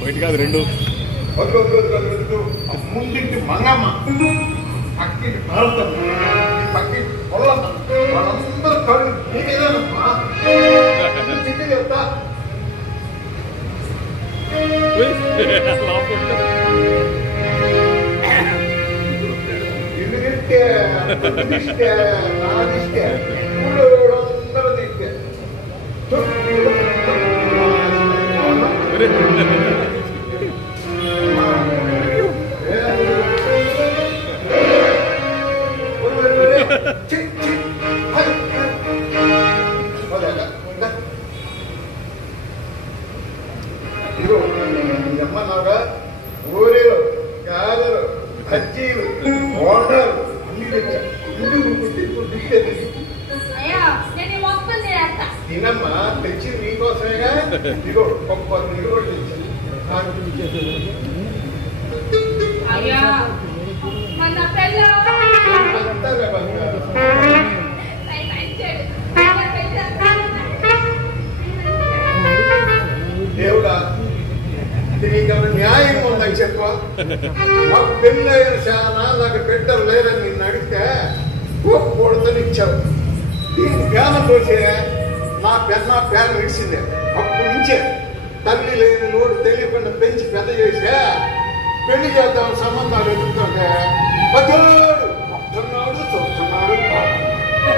ఒకటి కాదు రెండు. ముందుంటి మంగమ్మ, పక్కింటి భారతం, పక్కింటి పొల్లమ్మ, వాళ్ళందరూ కళ్ళు నీకేదమ్మా తిండి చెప్తా. ఇల్లుగిట్టే దిష్టే నాదిష్టే అందరూ దిష్టే. అమ్మన్నాగా ఊరేలు గారెలు బజ్జీలు బోండాలు అన్ని తెచ్చా. తినమ్మా, తెచ్చి నీకోసమేగా. ఇదిగో ఒక్క నీరు కూడా తెచ్చాను. దేవుడా, నీకేమైనా న్యాయం ఉందని చెప్పు. మాకు పెళ్ళైన చాలా నాకు బిడ్డలు లేదని నిన్ను అడిగితే కొడుతనిచ్చావు. దీనికి పేనం పోసే నా పేన విడిచిందే. అప్పటి నుంచే తల్లి లేని నోడు తెలియకుండా పెంచి పెద్ద చేసే పెళ్లి చేద్దాం సంబంధాలు ఎదుగుతుంటే పద్దోడు వస్తున్నాడు చూస్తున్నాడు.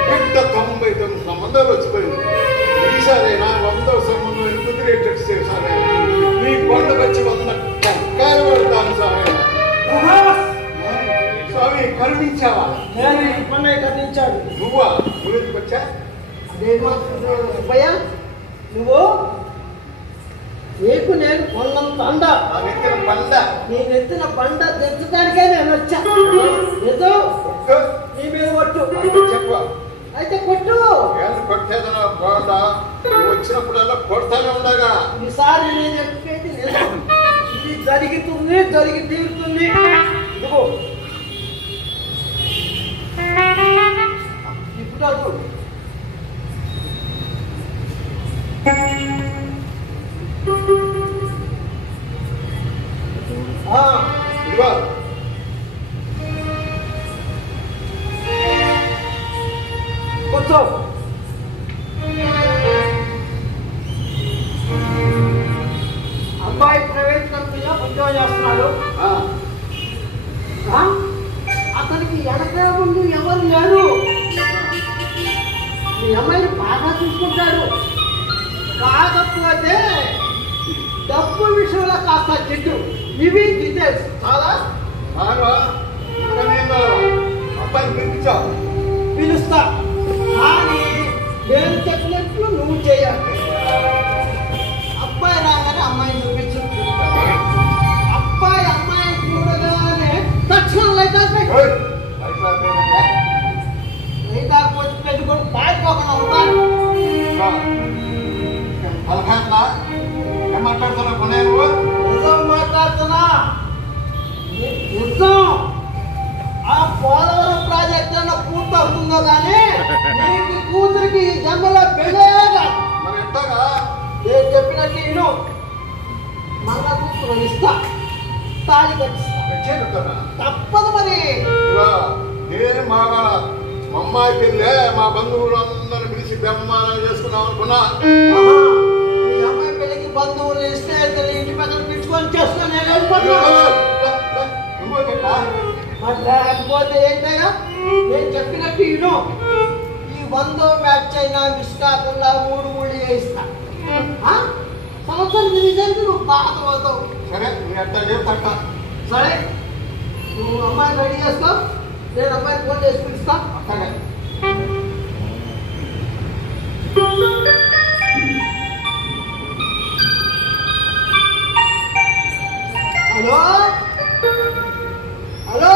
పెద్ద 99 సంబంధాలు వచ్చిపోయింది. ఈసారైనా 100వ సంబంధం కుదిరేటట్టు చేశారే. నీ కొండకు వచ్చి 100 టెంకాయలు పెడతాను స్వామి. స్వామి కరుణించావా? కరుణించాడు. నువ్వా? నువ్వెందుకు వచ్చా? సుబ్బయ్య, నువ్వు నీకు నేను కొండంత అండ, నెత్తిన బండ, నీ నెత్తిన బండ తెచ్చడానికే నేను వచ్చా. నిజం, నీ మీద కొట్టు. చెప్పు. అయితే కొట్టు. కొట్టేదన్నా బాగుండా? వచ్చినప్పుడల్లా కొడతానే ఉండగా. ఈసారి నేను చెప్పేది నిజం. ఇది జరుగుతుంది, జరిగి తీరుతుంది. ఇదిగో ఇప్పుడు అడుగు. ఇదిగో కూర్చో. అబ్బాయి ప్రైవేట్ కంపెనీలో ఉద్యోగం చేస్తున్నాడు. అతనికి వెనక ముందు ఎవరు లేరు. మీ అమ్మాయిని బాగా చూసుకుంటాడు. కాకపోతే డబ్బు విషయంలో కాస్త జిడ్డు. ఇవి డీటెయిల్స్ చాలా అబ్బాయిని పిలిపించావు. పిలుస్తా, కానీ నేను చెప్పినట్లు నువ్వు చేయాలి. అబ్బాయి రాగానే అమ్మాయిని చూపించు. అబ్బాయి అమ్మాయిని చూడగానే తక్షణం లైట్ పోతే పెట్టుకొని పారిపోకుండా ఉంటాను. ఏం మాట్లాడుతున్నా కొనే? నిజం మాట్లాడుతున్నా. నిజం. ఆ పోలవరం ప్రాజెక్ట్ అన్న పూర్తవుతుందో కానీ నీకు కూతురికి ఈ జన్మలో పెళ్ళేగా. మరి ఎట్టాగా? నేను చెప్పినట్టు నేను మన కూతురు ఇస్తా, తాళి కట్టిస్తా. తప్పదు మరి. నేను మా అమ్మాయి పెళ్ళే మా బంధువులు అందరూ పిలిచి బ్రహ్మాండం చేసుకున్నాం అనుకున్నా. మీ అమ్మాయి పెళ్ళికి బంధువులు స్నేహితులు ఇంటి పక్కన పిలుచుకొని చేస్తాను. నేను వెళ్ళిపోతున్నా. లేకపోతే ఏంటయ్యా, నేను చెప్పినట్టు ఇను. ఈ 100వ మ్యాచ్ అయినా మిస్ కాకుండా 3 ఊళ్ళు వేయిస్తా. సంవత్సరం తిరిగి నువ్వు బాధపడతావు. సరే, నీ అట్లా చేస్తా. సరే, నువ్వు అమ్మాయిని రెడీ చేస్తావు, నేను అమ్మాయిని ఫోన్ చేసి పిలుస్తా. సరే. హలో హలో,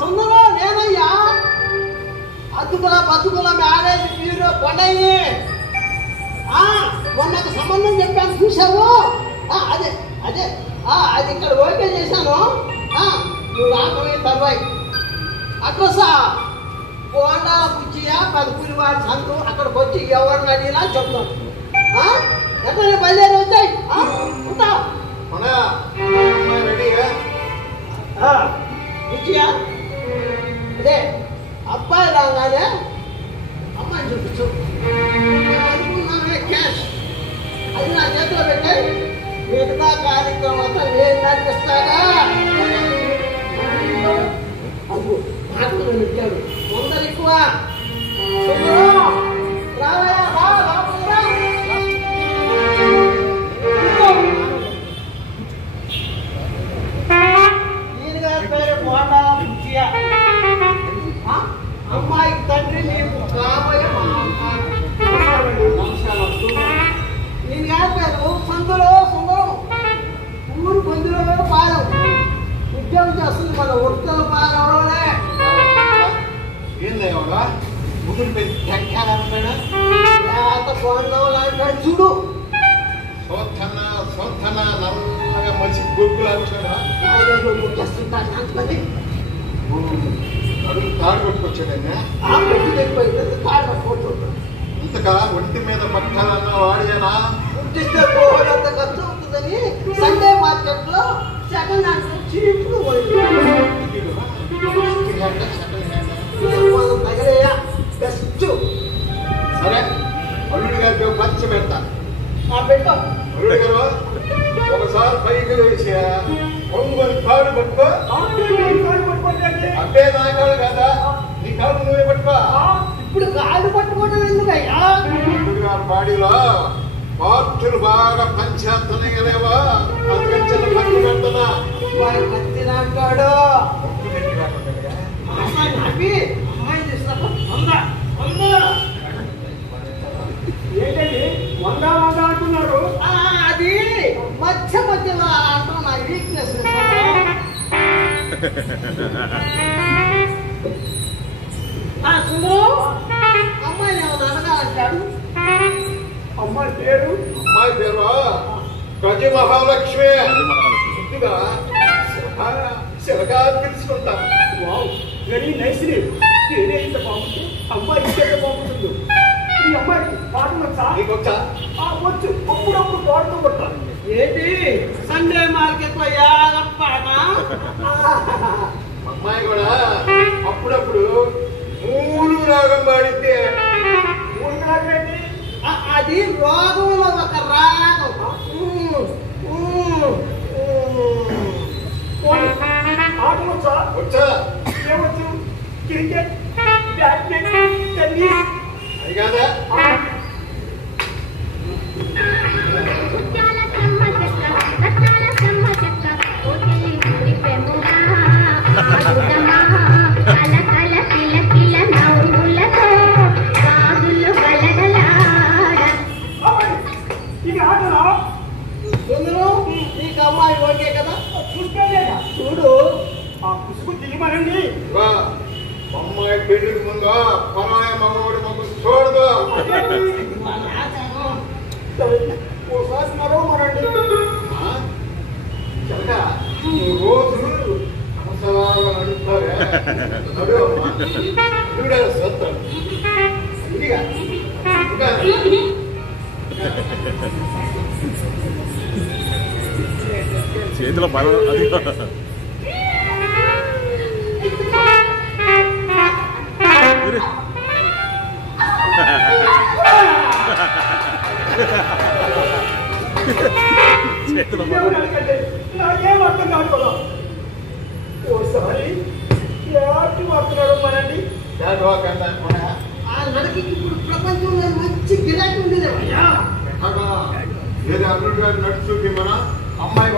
సుందరం నేనయ్యా. బతుకుల మ్యారేజ్ బ్యూరో కొండయ్యి. మొన్నకు సంబంధం చెప్పాను, చూసావు? అదే అదే అది ఇక్కడ ఓకే చేశాను. నువ్వు రాకపోయి తర్వాయి అడ్రస్సా బోండా బుజ్జియా పలుపులు వాడి సంతు అక్కడికి వచ్చి ఎవరిని అడిగినా చెప్తాను ఎట్లా బయలుదేరి వచ్చాయి ఉంటా రెడీగా బుజ్జియా అదే అబ్బాయి రాగానే అమ్మాయిని చూపించు అనుకున్నామే క్యాష్ అది నా చేతిలో పెట్టాయి మిగతా కార్యక్రమం అంతా నేను నడిపిస్తాగా అదు మాటలు పెట్టాడు కొందరు ఎక్కువ ఈయన గారి పేరు బోండా బుజ్జియా అమ్మాయికి తండ్రి నీకు కాబోయే నేను కాదు సందులో సుందరం ఊరు పొందులో పాలెం ఉద్యోగం చేస్తుంది మన ఉత్తల పాలెంలోనే ఏందయ్యా ముగ్గురు అంటాడు చూడు సోత్తన నల్లగా మంచి గొగ్గులు అంటాడా ముట్టేస్తుంటాడు అంతమంది అడుగు తాడు కొట్టుకొచ్చాడన్నా కాడు పట్టుకుంటుంటాడు ఇంతగా ఒంటి మీద పట్టాలన్న వాడియానా ముట్టిస్తే పోవాలంత ఖర్చు అవుతుందని సండే మార్కెట్ లో సెకండ్ హ్యాండ్ చీపులు తగలేయా బెస్ట్ సరే అల్లుడి గారికి పంచ పెడతా పెట్టు అల్లుడి గారు ఒకసారి పైకి వేసి ఒంగోలు తాడు పట్టుకో అబ్బే నా కాడు కదా నీ కాడు నువ్వే పట్టుకో ఇప్పుడు కాళ్ళు పట్టుకోవడం ఎందుకయ్యా అల్లుడి గారి బాడీలో పార్టులు బాగా పంచేస్తున్నాయి కదేవా అందుకని చిన్న పట్టు పెడుతున్నా కత్తినాడు అమ్మాయి తీసుకున్నా ఏంటండి 100 అంటున్నారు అది మధ్య మధ్యలో అంటాం నా వీక్నెస్ సుందరం అమ్మాయిని ఏమైనా అడగాలంటాడు అమ్మాయి పేరు గజ మహాలక్ష్మి ఇదిగా శిలగా తెలుసుకుంటా వావ్ వెరీ నైస్లీ పేరే ఇంత బాగుంది అమ్మాయి ఇంకెంత బాగుంటుందో ఈ అమ్మాయికి పాటలు వచ్చా నీకొచ్చా వచ్చు అప్పుడప్పుడు పాడుతూ కొట్టాలి ఏంటి సండే మార్కెట్ లో యాగం పాట అమ్మాయి కూడా అప్పుడప్పుడు మూడు రాగం పాడితే ఊరికేంటి అది రోగంలో ఒక రాగం ఆటలు వచ్చా వచ్చా ఏమొచ్చు క్రికెట్ బ్యాడ్మింటన్ టెన్నిస్ అది కాదా ఇది ఆటలా నీకు అమ్మాయి ఓకే కదా చూసుకోలేదా చూడు ఆ పుసుకు తీయమనండి అమ్మాయి పెళ్లికి ముందు పరాయ మగవాడి మగ చూడదు ఓసారి మరవమనండి చల్లగా రోజు అవసరాలు నడుస్తారే నడువు సొంతం ఇదిగా చేతిలో బలం అది చేతిలో నాకేం అర్థం కాదు కదా ఓసారి ఎవరికి వస్తున్నాడు మనండి ఆ నడకి ఇప్పుడు ప్రపంచంలో మంచి గిరాకీ ఉండేది ఏదో అల్లుడు గారు నడుచుకి మన అమ్మాయి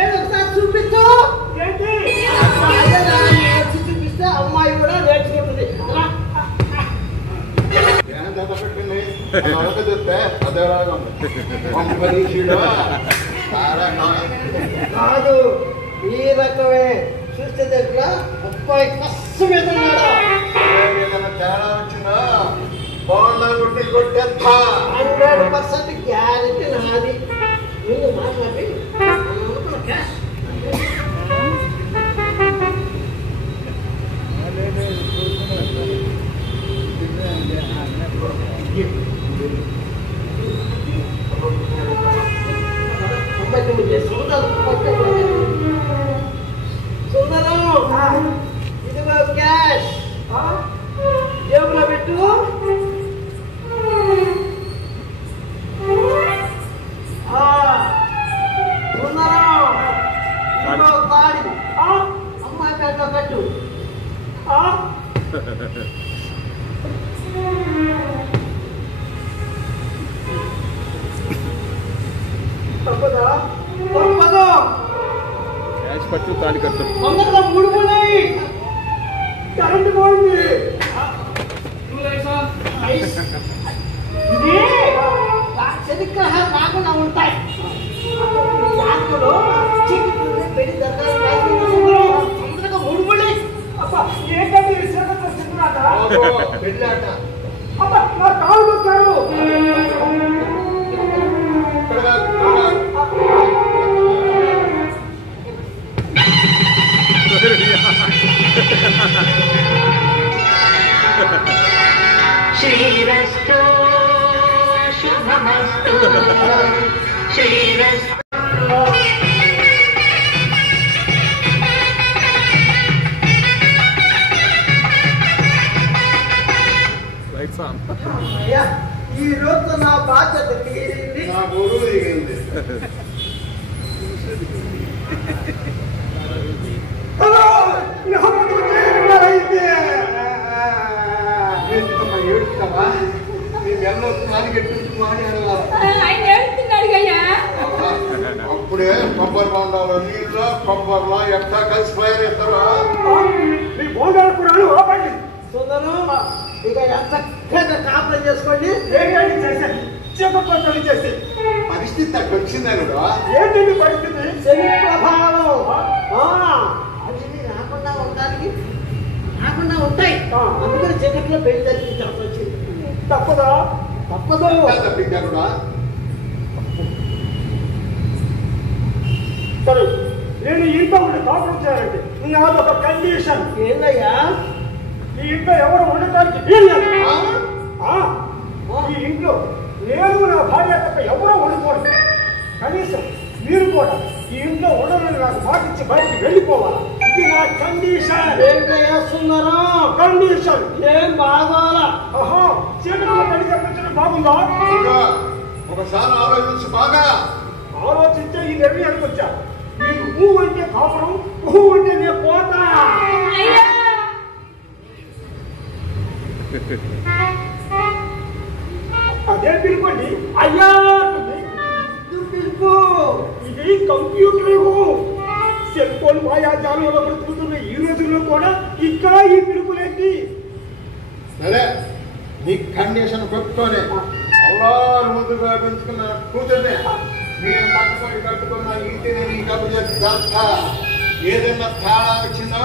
ఏదో ఒకసారి చూపించు ఏంటి నేర్చి చూపిస్తే అమ్మాయి కూడా నేర్చుకుంటుంది పెట్టింది చెప్తే అదే రాగం పంపనీషుడు కాదు ఈ రకమే చూస్తే దగ్గర అబ్బాయి కష్టం మీద ఏదైనా తేడా వచ్చిందా బాగుండా కొట్టి కొట్టేస్తా 100% గ్యారెంటీ నాది ముందు మాట్లాడి క్యాష్ వాడిని అమ్మాయి పేరులో పెట్టు. తప్పదా? తప్పదు. క్యాష్ పట్టు తాళి కట్టు. తొందరగా ముడుకున్నాయి. కరెంట్ పోయింది. శనిగ్రహాలు రాకుండా ఉంటాయి. పెళ్లి తొందరగా ముడుకున్నాయి. అబ్బా ఏంటంటే చెప్తున్నాక పెళ్ళాట అబ్బా నా కాలు వచ్చారు. శ్రీరస్తు శుభమస్తు శ్రీరస్తు. Lights on. ఈ రోజు నా బాధ్యత తీరింది. నా గొడుగు దిగింది. ఏడుస్తావా? నీ మెల్లో నాలుగెట్టు మాట్లాడాలి. అప్పుడే కొబ్బరి బొండాలో నీళ్ళు కొబ్బరిలో ఎట్లా కలిసిపోయారు ఇద్దరు. మీ బోండాల పురాలు ఓపండి. సుందరు ఇక చక్కగా కాపురం చేసుకోండి. ఏంటండి చేశాను చెప్పకొట్టని చేసి పరిస్థితి అక్కడ వచ్చిందని ఏంటండి పరిస్థితి? శని ప్రభావం అది రాకుండా ఉండడానికి రాకుండా ఉంటాయి. అందుకని జగట్లో పెళ్లి జరిపించాల్సి వచ్చింది. తప్పదా? తప్పదు. తప్పించారు. సరే నేను ఈ ఇంట్లో ఉండి కాపురం చేయాలంటే నాదొక కండిషన్. ఏందయ్యా? ఈ ఇంట్లో ఎవరు ఉండటానికి వీలు లేదు. ఈ ఇంట్లో నేను నా భార్య తప్ప ఎవరో ఉండకూడదు. కనీసం మీరు కూడా ఈ ఇంట్లో ఉండడానికి నాకు మాటిచ్చి బయటికి వెళ్ళిపోవాలి. ఇది నా కండిషన్. ఏంటయ్యా సుందరం? కండిషన్ ఏం బాగోలా? చీకటిలో పడి చెప్పించడం బాగుందా? ఒకసారి ఆలోచించి బాగా ఆలోచించే ఈ నిర్ణయానికి వచ్చా. మీకు పువ్వు అంటే కాపురం, పువ్వు అంటే నేను పోతా. అదే పిలుపండి. అయ్యా పిలుపు. ఇది కంప్యూటర్ సెల్ ఫోన్ మాయాజాలంలో బ్రతుకుతున్న ఈ రోజుల్లో కూడా ఇంకా ఈ పిలుపులేంటి? సరే నీ కండిషన్ పెట్టుకొని అల్లారు ముద్దుగా పెంచుకున్న కూతుర్నే నేను పట్టుకొని కట్టుకున్న ఇంటిని నీ డబ్బు చేసి చేస్తా. ఏదైనా తేడా వచ్చిందో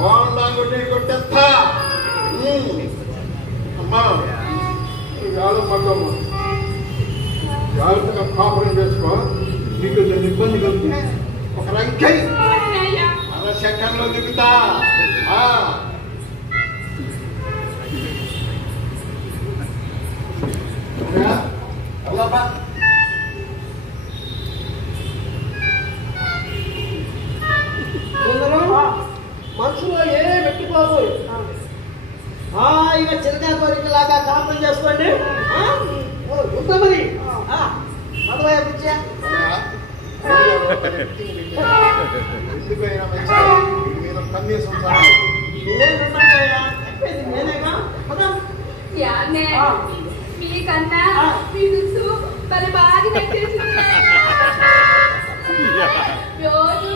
బాగుండా కొట్టేస్తా. అమ్మా యాలు పక్కమ్మ జాగ్రత్తగా కాపురం చేసుకో. నీకు ఇబ్బంది కలిగితే ఒక రంకై 1 సెకండ్లో దిగుతా. మనసులో ఏమే పెట్టుకోబోయు. ఇక చిన్నగా కోరికలాగా కాపురం చేసుకోండి. ఉంటామని మధువయ్య పిచ్చా ఎందుకైనా మీద కన్నీసం నేనేగా మీకన్నా పిలుసు మరి బాగా రోజు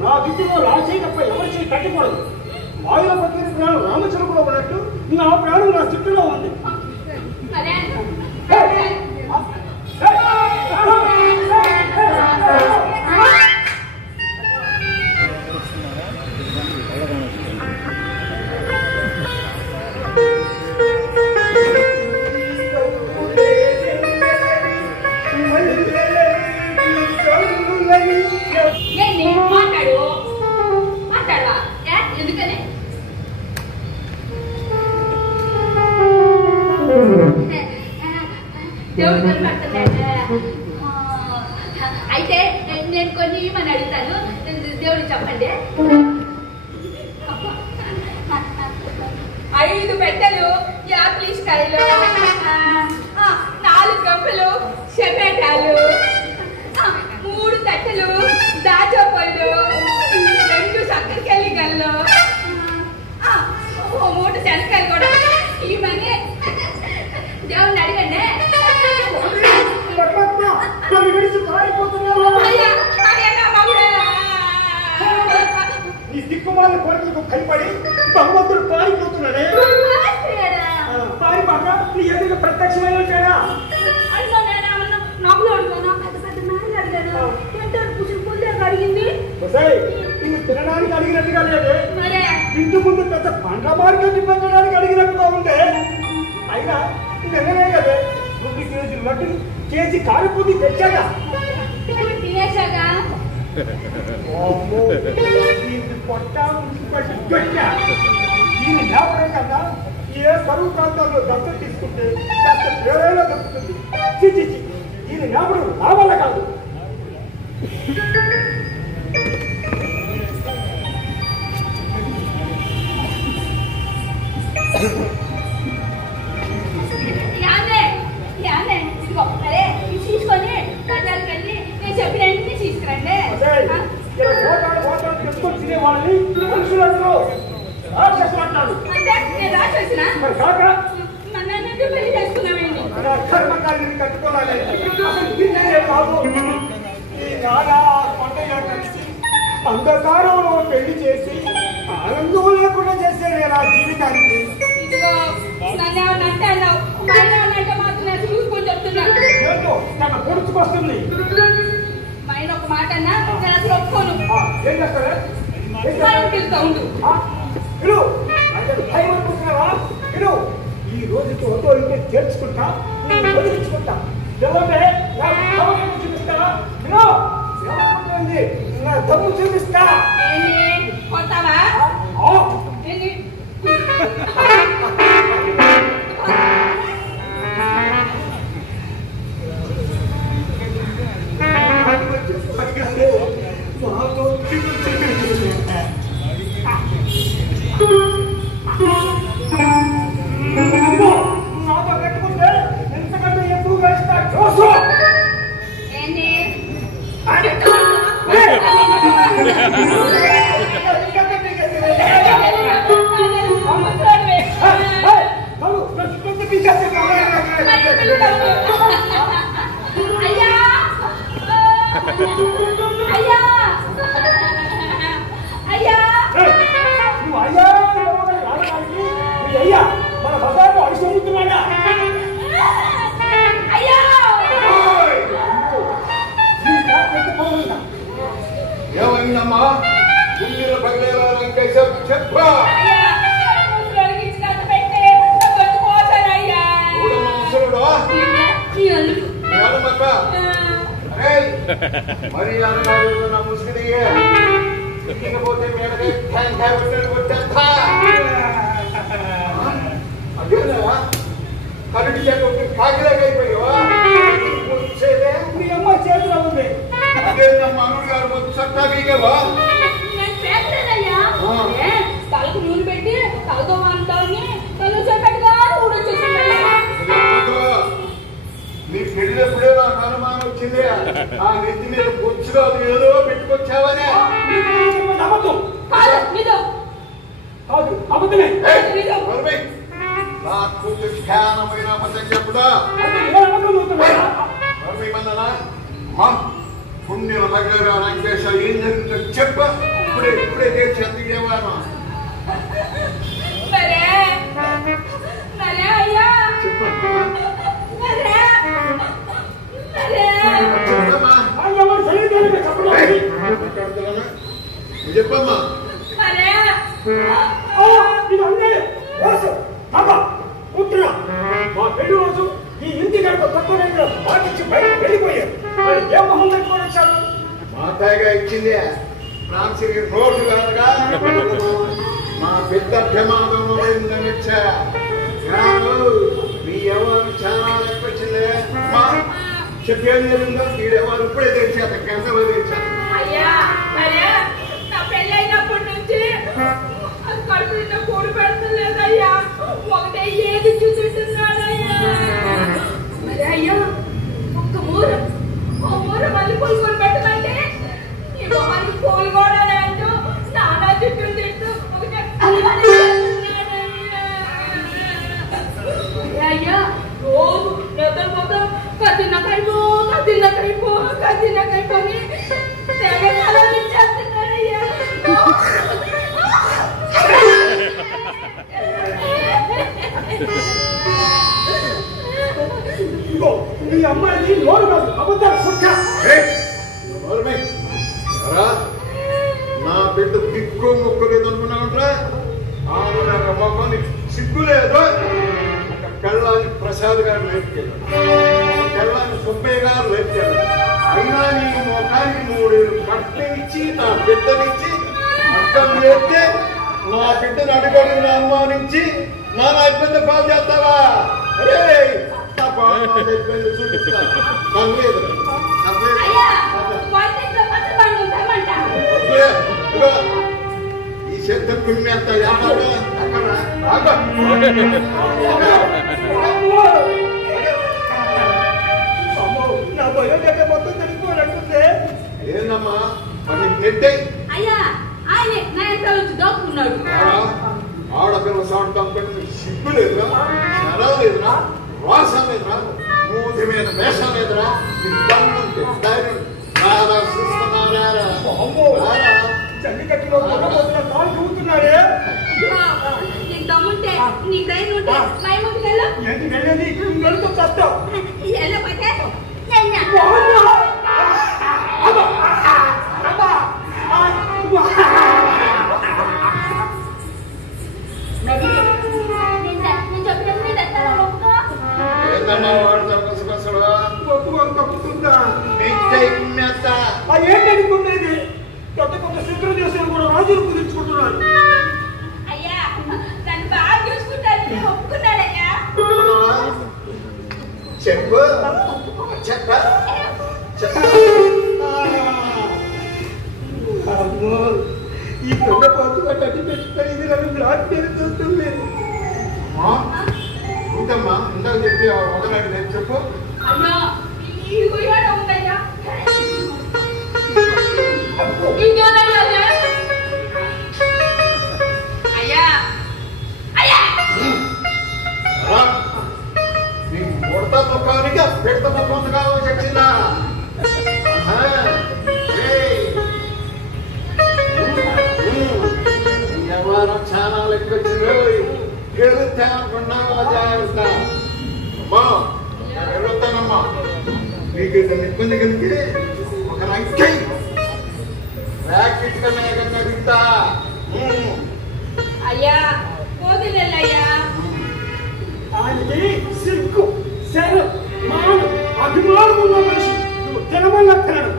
నా గిడ్డిలో రాసే తప్ప ఎవరి చేయి కట్టకూడదు. వాయుల పక్కన ప్రాణం రామచంద్రుడు ఉన్నట్టు నా ప్రాణం నా చుట్టూలో ఉంది. ఎందుకనే దేవుడు కనపడుతున్నాడు. అయితే నేను కొన్ని ఇవ్వమని అడుగుతాను. దేవుడు చెప్పండి. 5 పెట్టెలు యాపిల్ స్టైలు, 4 గంపలు షెపేటాలు, భయపడి భగవంతుడు పారిపోతున్నాడే. పారిపోక నీ ఎదురు ప్రత్యక్షమైన వచ్చాడా? నిన్ను తినడానికి అడిగినట్టుగా లేదే, ఇంటి ముందు పెద్ద పండ్ల మార్కెట్ పెట్టడానికి అడిగినట్టుగా ఉందే. అయినా నిన్ననే కదే 2 కేజీలు మట్టి కేజీ కారపూడి తెచ్చాగా. పొట్ట దీన్ని లేపడం కన్నా ఏ కరువు ప్రాంతాల్లో దత్తత తీసుకుంటే కాస్త పేరైనా దొరుకుతుంది. దీన్ని లేపడం నా వల్ల కాదు. తీసుకొని బజార్కి వెళ్ళి నేను చెప్పినన్ని తీసుకురండి. తినే వాళ్ళని మనుషులందరూ రాక్షసులు అంటారు. అంటే నేను రాక్షసిన నన్ను పెళ్లి చేసుకున్నామండి. కర్మకాన్ని కట్టుకోవాలి. బాబు ఈ నాగా పండుగ కలిసి అంధకారంలో పెళ్లి చేసి ఆనందం లేకుండా చేశాడు నా జీవితానికి. ఇదిగో నన్ను ఏమన్నంటే అన్నావు, పైన ఏమన్నంటే మాత్రం నేను చూసుకొని చెప్తున్నాను. ఏంటో తన పొడుచుకొస్తుంది. మైన ఒక మాట అన్నా నేను అసలు ఒప్పుకోను. ఏం చేస్తారా? వెళ్తా ఉండు. భయం అనుకుంటున్నావా? ఈ రోజుకి ఒక్కో ఇంటే చేర్చుకుంటా, వదిలించుకుంటా. ఎవరే చూపిస్తావా? నా తమ్ము చూపిస్తా. కొడతావా? నాతో పెట్టుకుంటే ఎంతకంటే ఎక్కువ వేస్తా. చూసు అయ్యా అయ్యా అయ్యా నువ్వు అయ్యా అయ్యా మన బజార్లో అడిసొమ్ముతున్నాడా? అయ్యా ఏమైందమ్మా? గుండెలు పగిలేలా రంకేశావు, చెప్పా. మరి నా ముసుగుది పోతే మీదకి వచ్చేస్తా. అదేనా కరెంట్ చేతి కాకిలాగా అయిపోయావా? మీ అమ్మ చేతిలో ఉంది. అదే నా మనూరు గారు మొత్తం చట్టా బీగవా? తలకు నూనె పెట్టి తలతో అంటాన్ని తల చెప్పట్టుగా ఊడొచ్చేసి నీ పెళ్ళినప్పుడే నాకు అనుమానం వచ్చింది. ఆ నెత్తి మీద బొచ్చుగా ఏదో పెట్టుకొచ్చావనే. నా కూతురు ధ్యానమైన అబద్ధం చెప్పుడా? పుణ్యం దగ్గర రంకేశ ఏం జరుగుతుందో చెప్ప. ఇప్పుడే తెచ్చి ఎందుకేవాను చెప్పమ్మా. మా పెళ్లి రోజు ఈ ఇంటి గడప తక్కువ పాటించి బయట వెళ్ళిపోయారు. ఏ మొహం పెట్టుకొని వచ్చారు? మాతాయిగా ఇచ్చింది ఫ్రాన్సీకి రోడ్డు కాదుగా. మా పెద్ద ప్రమాదంలో పోయిందని వచ్చా. మీ ఎవరు చాలా ఎక్కువ వచ్చింది. మా చెప్పేది జరిగిందో వీడెవరు ఇప్పుడే తెచ్చాత కెంటలో తెచ్చాను. పెళ్ళైనప్పటి నుంచి కడుపు నిండా కూడి పెడతలేదయ్యా. ఒకటే ఏది చూసుంటున్నాడయ్యా. మరి అయ్యా ఒక్క మూర మల్లెపూలు కొని పెట్టమంటే ఈ మొహాన్ని పూలు కూడా అంటూ నానా చుట్టూ తింటూ ఒకటే అయ్యా రోజు నిద్రపోతాం. కదిన్నకైపోని అది నోరు కాదు అబద్ధాలు పుట్ట. నా బిడ్డ దిక్కు ముక్కు లేదు అనుకున్నావుంట్రా ఆమె మొక్కని సిగ్గు లేదు. కళ్ళాని ప్రసాద్ గారు లేపుకెళ్ళాడు, కళ్ళాని సుబ్బయ్య గారు లేపుకెళ్ళాడు. అయినా నీ మొఖానికి 3 కట్టనిచ్చి నా బిడ్డనిచ్చి అక్కం లేస్తే నా బిడ్డను అడుగడుగున అనుమానించి నా ఇబ్బంది పాలు చేస్తావా? అరే చూపిస్తా ఈ చేత కుమ్మేస్తా నా బయోడేటా మొత్తం తెలుసుకోవాలనుకుంటే ఏందమ్మా అది నెట్టే అయ్యా ఆయనే నా ఎంత వచ్చి దాక్కున్నాడు. ఆడపిల్ల సాటు అనుకుంటే సిగ్గు లేదురా, నరం లేదురా, వాసన లేదురా, మూతి మీద వేషం లేదురా, దమ్ముంటే ధైర్యం రారా చూస్తున్నారా? జల్లికట్టులో కాలు చూస్తున్నాడే. నీకు దమ్ముంటే నీ ధైర్యం ఉంటే మా ఇంటికి వెళ్ళు. ఏంటి వెళ్ళేది? వెళ్తూ చస్తావు. వెళ్ళకపోతే ఏందమ్మా వాడుతా కసకసడా ఒప్పుకొని తప్పుతుందా? ఏంటనుకునేది? కొత్త కొత్త శుక్ర దేశాలు కూడా రాజులు కుదుర్చుకుంటున్నారు. అయ్యా నన్ను బాగా చూసుకుంటాను ఒప్పుకున్నాడయ్యా. చెప్పు చెప్ప ఈ కొండ పాతుగా కట్టి పెట్టుకొని ఇది నన్ను బ్లాక్ తెలుస్తుంది. ఉందమ్మా ఇందాక చెప్పి ఒకనాడు నేను చెప్పు. అయ్యా ఈ గుడివాడ ఉందయ్యా. ఇంకేనయ్యా అయ్యా అయ్యా నీ ముడత ముఖానికి పెద్ద ముఖం కావాలి చెప్పిందా? వ్యవహారం చాలా లెక్క వచ్చింది. గెలుస్తే అనుకున్నావా? జాగ్రత్త అమ్మా, వెళ్తానమ్మా. నీకు ఇబ్బంది కలిగి ఒక రంకి ర్యాకెట్ కన్నా ఏదన్నా అడుగుతా. అయ్యా పోతులయ్యా. ఆయనకి సిగ్గు శరం మానం అభిమానం ఉన్న మనిషి. నువ్వు తెలవనక్కడు.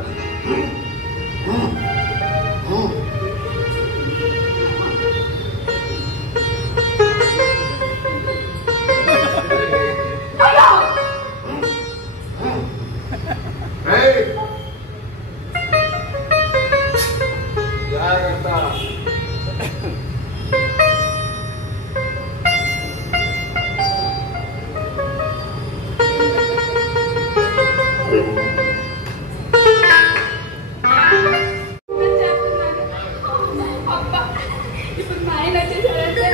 జాగ్రత్త. అబ్బా ఇప్పుడు మా ఆయన వచ్చేసారంటే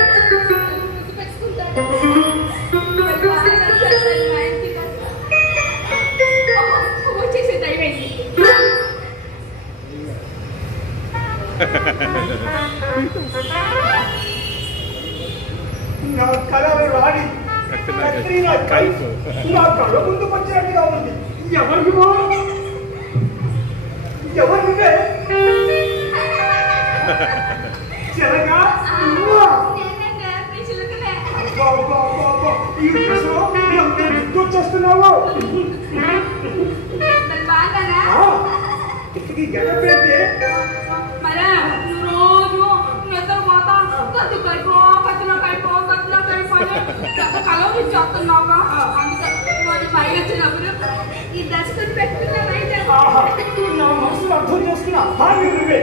పెట్టుకుంటాడు. వచ్చేసే టైం అయింది. నా కళలు రాని కత్రీనా కైఫ్ నా కళ్ళ ముందు వచ్చినట్టుగా ఉంది. ఎవరివో ఎవరివే చెరగా ఈ డ్రెస్లో గుర్తొచ్చేస్తున్నావు. ఇంటికి గడపేంటే మరా రోజు నిద్రపోతా కత్తి కైపో కత్తిలో కైపో కత్తిలో కైపో కలవ చేస్తున్నావుగా. అంతే మరి పైకి వచ్చినప్పుడు ఈ దశకుని పెట్టుకున్నావైతే నా మనసులో అర్థం చేసుకున్నా. నువ్వే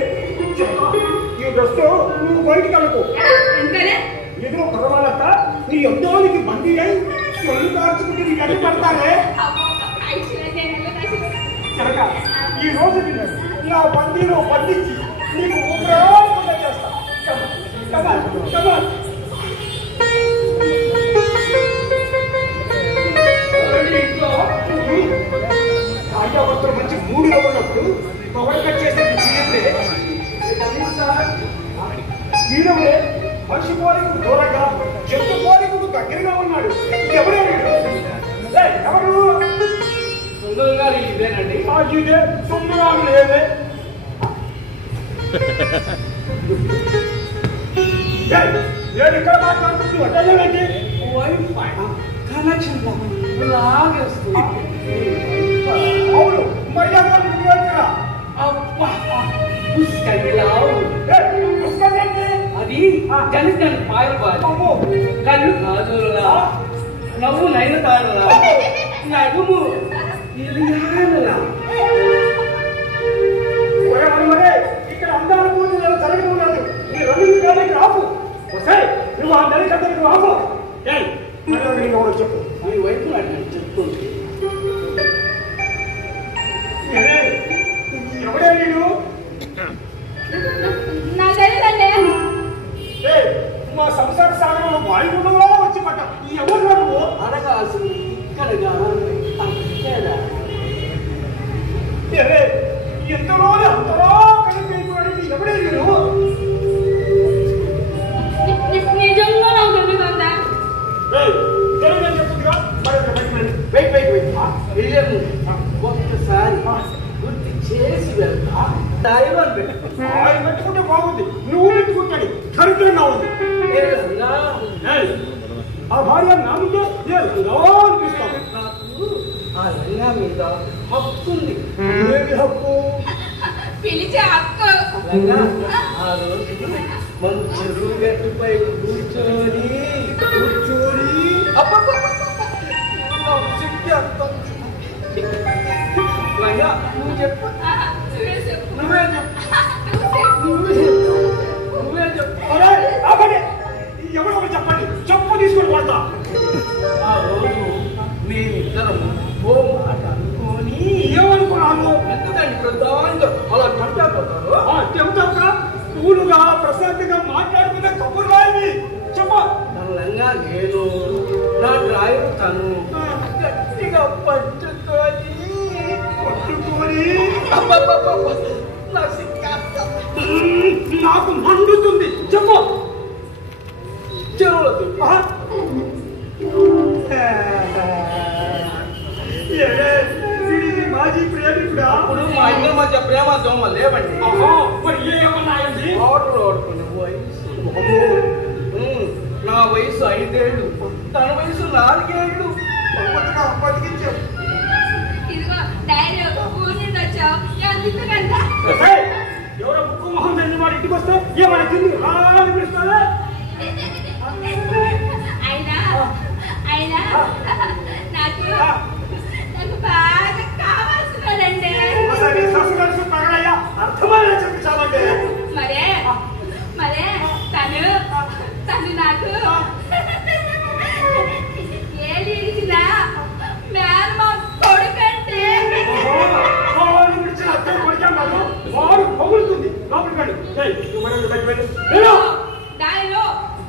ఈ డ్రెస్తో నువ్వు బయటికి అనుకో. ఎందుకనే ఏదో పర్వాలట నీ ఎంతోనికి బండి అయి ఒళ్ళు కార్చుకుంటే నీకు అడ్డు పడతానే. కనుక ఈ రోజు నా బండిలో బండించి నీకు ఉపయోగంగా చేస్తా. ఆర్యావర్తులు మంచి మూడులో ఉన్నప్పుడు పవన్ కట్ చేసేది వీరమే. మనిషి పోలికు దూరంగా జంతు పోలికు దగ్గరగా ఉన్నాడు. ఎవరు ఎవరు ఇదేనండి. ఇదే సుమ్మగా లేదే. నేను ఇక్కడ మాట్లాడుతుంది వడ్డేంటి వైఫై కనెక్షన్ లాగేస్తుంది. అవును మర్యాద అబ్బా పుష్కరిలావు అది జనజన పాయలు కళ్ళు కాదులా నవ్వు నైన తాడులా నడుము ఇలియానులా. ఇక్కడ అందాల పూజ జరగలేదు. నీ రన్నింగ్ కాబట్టి ఆపు. వస్తాయి నువ్వు ఆ నెల కథ నువ్వు ఆపు. మర్యాద చెప్పు. మీ వైపు నాకు చెప్తుంది. ఎవడే నేను నా తెలియదండి. మా సంసార సాగరంలో వాయుగుండంలో వచ్చి పడ్డ ఈ ఎవరు నువ్వు అడగాల్సింది ఇక్కడగా ఎంతలో అంతలో కలిపి ఎవడే నేను నిజంగా నాకు తెలియదా? తెలియదని చెప్తుందిగా ఒక్కసారి గుర్తు చేసి వెళ్తా. దైవం ఆయన పెట్టుకుంటే బాగుంది. నువ్వు పెట్టుకుంటాడు దరిద్రంగా ఉంది. ఆ భార్య నామితే అనిపిస్తాను. నాకు ఆ రంగా మీద హక్కుంది. ఏమి హక్కు? పిలిచే హక్కు. ఆ రోజు మంచి రూగట్టుపై కూర్చొని నువ్వు చెప్పు. నువ్వే చెప్పు. ఎవరో ఒకరు చెప్పండి. చెప్పు తీసుకొని కొడతా. ఆ రోజు మేమిద్దరం ఓ మాట అనుకోని ఏమనుకున్నాను? ఎంతదండి ప్రధానంగా అలా మాట్లాడుతున్నారు. చెబుతా కూలుగా ప్రశాంతంగా మాట్లాడుకునే కబుర్ రాయి చెప్పు. తనలంగా నేను నా డ్రాయర్ తను గట్టిగా పట్టుకొని నాకు మండుతుంది. చెప్పు. చెరువులతో మాజీ ప్రేమికుడా? ఇప్పుడు మా ఇద్దరి మధ్య ప్రేమ దోమ లేవండి. మరి ఏమన్నాయండి? ఆటలు ఆడుకునే వయసు. నా వయసు 5 ఏళ్ళు, తన వయసు 4 ఏళ్ళు. బతికించావు. ఎవరో ముక్కు మొహం తెలిసిన వాడు ఇంటికి వస్తే ఏమైనా తిండి అనిపిస్తుందా? అర్థమయ్యా చెప్పించాలంటే తను నాకు ఏది ఇచ్చినా మేనమా కొడుకంటే వాడు పొగులుతుంది. దానిలో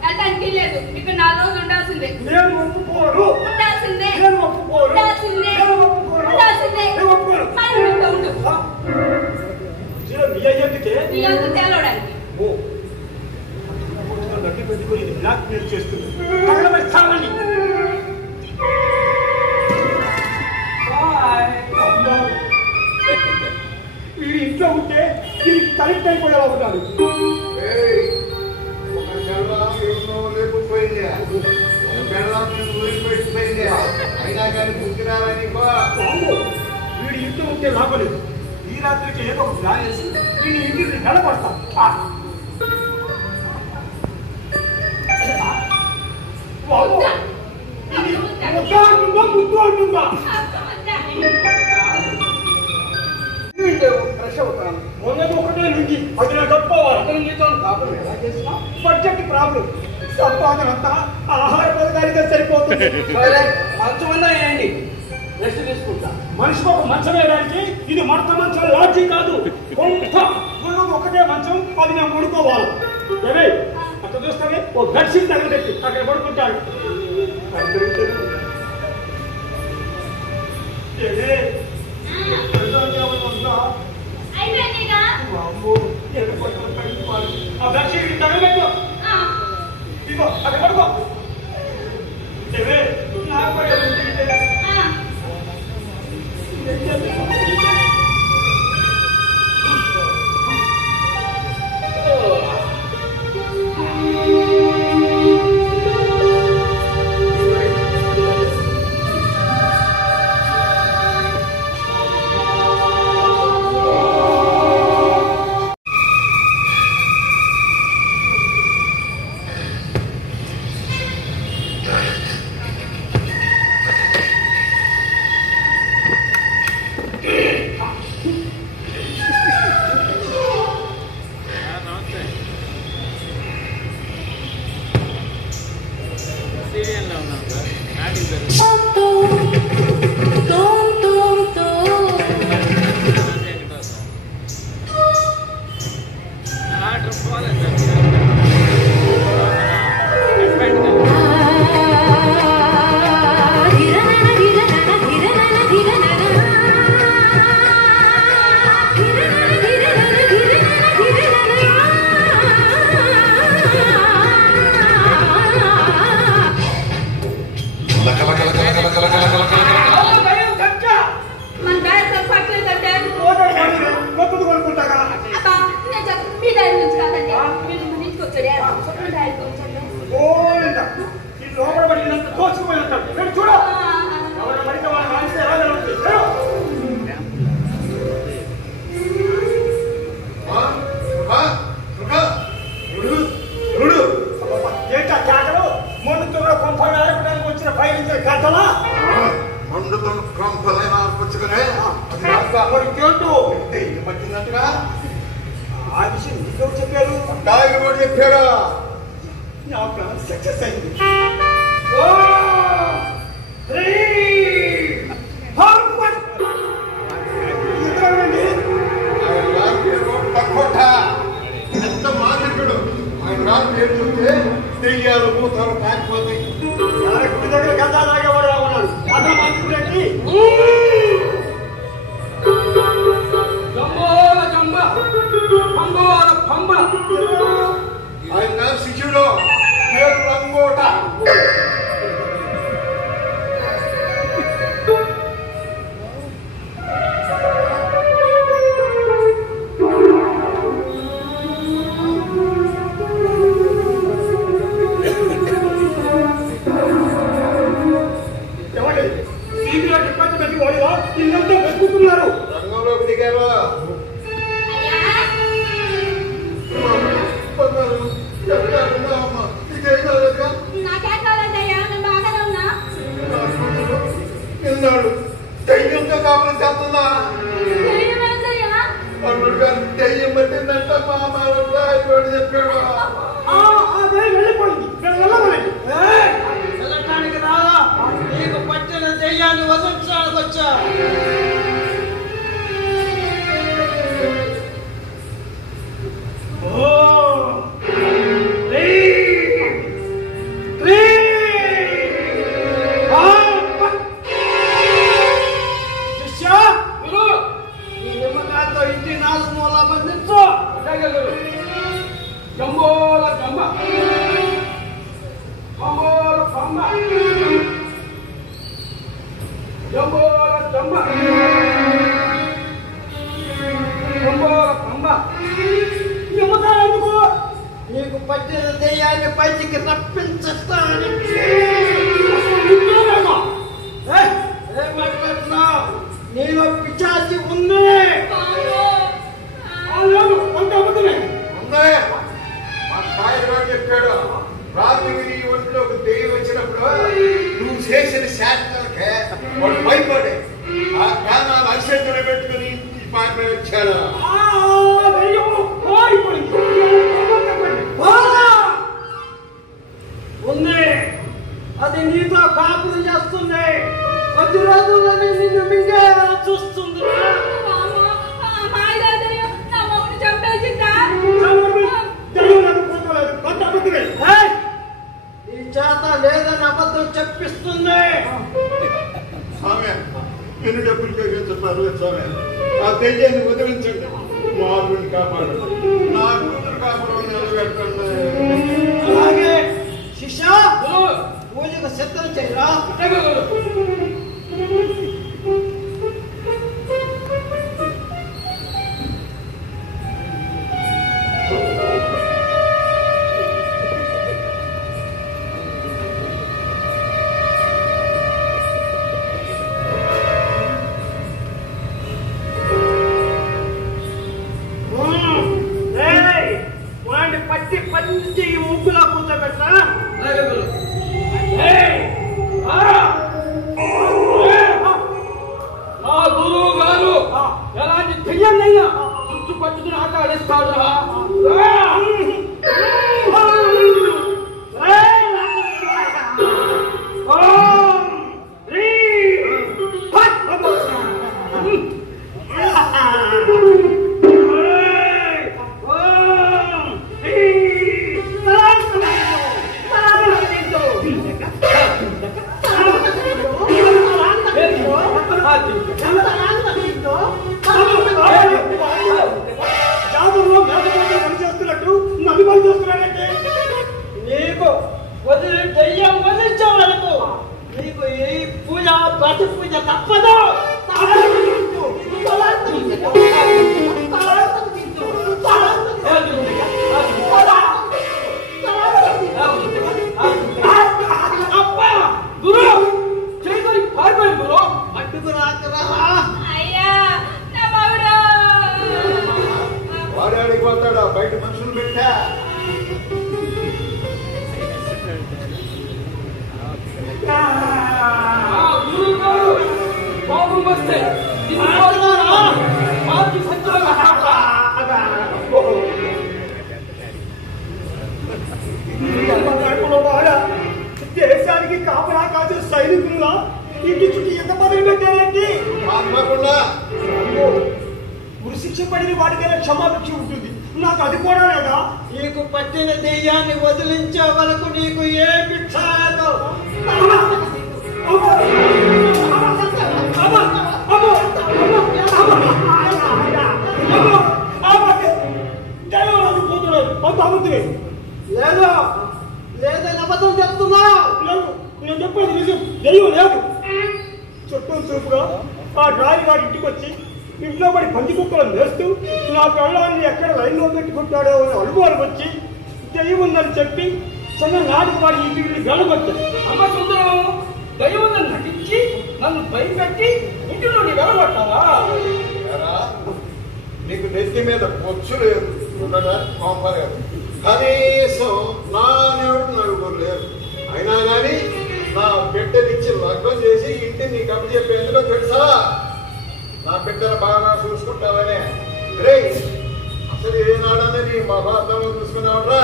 అతనికి లేదు. ఇక్కడ 4 రోజులు ఉండాల్సిందే. నేను ఒప్పుకోను. ఉండాల్సిందే. నేను ఒప్పుకోను. ఉండాల్సిందే. నేను ఒప్పుకోను. ఉండాల్సిందే. నేను ఒప్పుకోను. మరి ఉండు ఉండు. నీ అయ్యేందుకే నీ అంత తేలవడానికి గట్టి పెట్టుకుని బ్లాక్ మెయిల్ చేస్తుంది. తగలబెట్టాలని వీడి ఇంట్లో ఉంటే దీనికి కనెక్ట్ అయిపోయేలా ఉన్నాడు. ఒక బెల్లం ఎన్నో లేకపోయింది. బెల్లం వదిలిపెట్టిపోయింది. అయినా కానీ గుర్తురాలని వీడి ఇంట్లో ఉంటే లాభలేదు. ఈ రాత్రికి ఏదో ఒక ప్లాన్ చేసి వీడి ఇంటిని నిలబడతాం. ఇది ముద్ద అంటుందా ముద్దు అంటుందా? ఫ్రెష్ అవుతాను. మొన్నది ఒకటే లుంగి అది నేను కట్టుకోవాలి. అతను నీతో కాపురం ఎలా చేసినా బడ్జెట్ ప్రాబ్లం. సంపాదన అంతా ఆహార పథకానికే సరిపోతుంది. మంచమన్నా వేయండి, రెస్ట్ తీసుకుంటా. మనిషికి ఒక మంచం వేయడానికి ఇది మడత మంచం లాడ్జీ కాదు. కొంత ఒకటే మంచం, అది మేము పడుకోవాలి. ఏమే అక్కడ చూస్తానే ఓ బెడ్షీట్ తగలబెట్టి అక్కడ పడుకుంటాడు. ఆ బెడ్షీట్ తగలబెట్టు. ఇదిగో అక్కడ పడుకో. ఏమే నాకు బిడ్డ తప్పదు. వాడాడికి పోతాడా బయట మనుషులు పెట్టా దేశానికి కాపలా కాదు సైనికులుగా ఇంటి చుట్టూ ఎంత మొదలు పెట్టారేంటి? ఉరిశిక్ష పడిన వాటికైనా క్షమాభిక్ష ఉంటుంది. నాకు అది కూడా లేదా? నీకు పట్టిన దెయ్యాన్ని వదిలించే వరకు నీకు ఏ భిక్ష లేదు. లేదు లేదని అబద్ధం చెప్తున్నావు. లేదు, నేను చెప్పేది నిజం. దెయ్యం లేదు. చుట్టూ చూపుగా ఆ డ్రాయి వాడి ఇంటికి వచ్చి ఇంట్లో పడి పంది కుక్కలను వేస్తూ నా పెళ్ళాన్ని ఎక్కడ లైన్లో పెట్టుకుంటాడో అని అనుభవాలు వచ్చి దెయ్యం ఉందని చెప్పి చిన్న నాటికి వాడి ఇంటికి వెళ్ళబట్టాడు. అమ్మ సుందరం, దయ్యం ఉందని నటించి నన్ను భయపెట్టి ఇంటి నుండి వెళ్ళబట్టావా? నీకు నెత్తి మీద పొచ్చు లేదు ఉండడానికి కోపలేదు. కనీసం నా దేవుడు నలుగురు లేరు. అయినా కానీ నా బిడ్డనిచ్చి లగ్నం చేసి ఇంటి నీకు అప్పు చెప్పి ఎందుకో తెలుసా? నా బిడ్డను బాగా చూసుకుంటావనే. రే అసలు ఏనాడనే నీ మహాత్మలో చూసుకున్నావురా?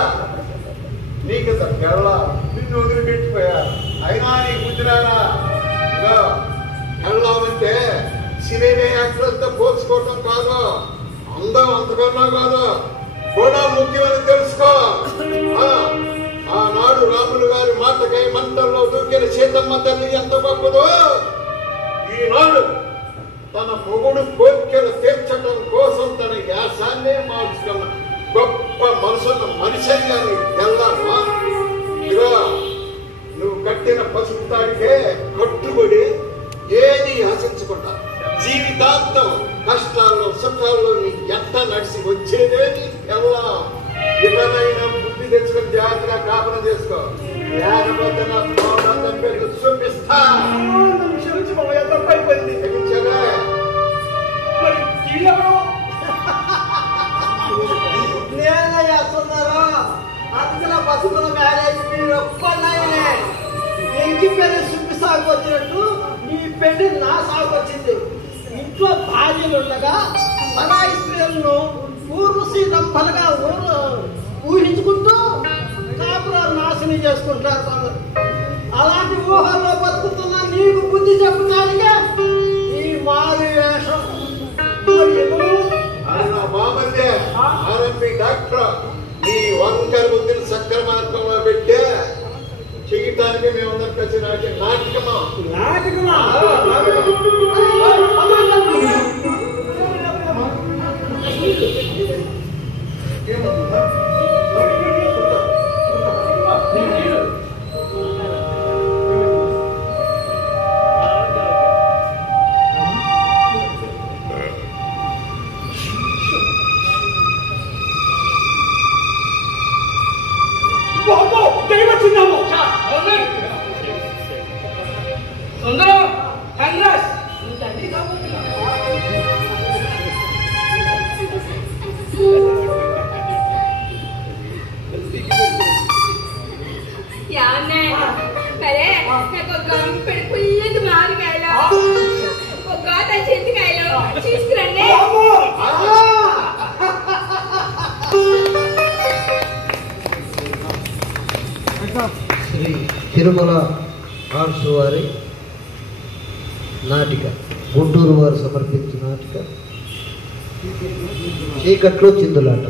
నీకు దగ్గర నిన్ను వదిలిపెట్టిపోయా. అయినా నీ గుర్తురారా? వెళ్ళామంటే సినిమా యాక్టర్లతో పోల్చుకోవటం కాదు, అందం అంతకన్నా కాదు, కూడా ముఖ్యమని తెలుసుకో. ఆనాడు రాములు గారి మాటకై మంటల్లో దూకిన సీతమ్మ తల్లి ఎంత గొప్పదో, ఈనాడు తన మొగుడు కోరికలు తీర్చడం కోసం తన యాసాన్నే మార్చుకున్న గొప్ప మనసున్న మనిషిగా తెల్లామా. ఇదిగో నువ్వు కట్టిన పసుపు తాడికే కట్టుబడి ఏది ఆశించకుండా జీవితాంతం కష్టాల్లో సుఖాల్లో నీ ఎంత నడిచి వచ్చేదే నీ తెల్లా. ఇకనైనా బుద్ధి తెచ్చుకుని జాగ్రత్తగా కాపన చేసుకో. లేకపోతే నా పోరాటం పేరు చూపిస్తా. క్షమించగా లేదయ్యా సుందరం, అందుకల బతుకుల మ్యారేజ్ మీరు ఒక్కనైనే ఎంకి పెళ్లి సుబ్బి సాగు వచ్చినట్టు నీ పెళ్లి నా సాగు వచ్చింది. ఇంట్లో భార్యలుండగా పరాయి స్త్రీలను ఊర్వశి దంపలుగా ఊహించుకుంటూ కాపురాలు నాశనం చేసుకుంటారు కొందరు. అలాంటి ఊహల్లో బతుకుతున్న నీకు బుద్ధి చెప్పడానికే ఈ మారు వేషం. మామూలుదే ఆర్ఎంపీ డాక్టర్ నీ వంకర బుద్ధిని సక్ర మార్గంలో పెట్టే చేయటానికి మేమందరం కలిసి నాటకమా సుందరం, కంగ్రాట్స్, నీ తండ్రి కాబోతున్నా. శ్రీ తిరుమల ఆర్ట్స్ వారి నాటిక, గుంటూరు వారు సమర్పించిన నాటిక చీకట్లో చిందులాట.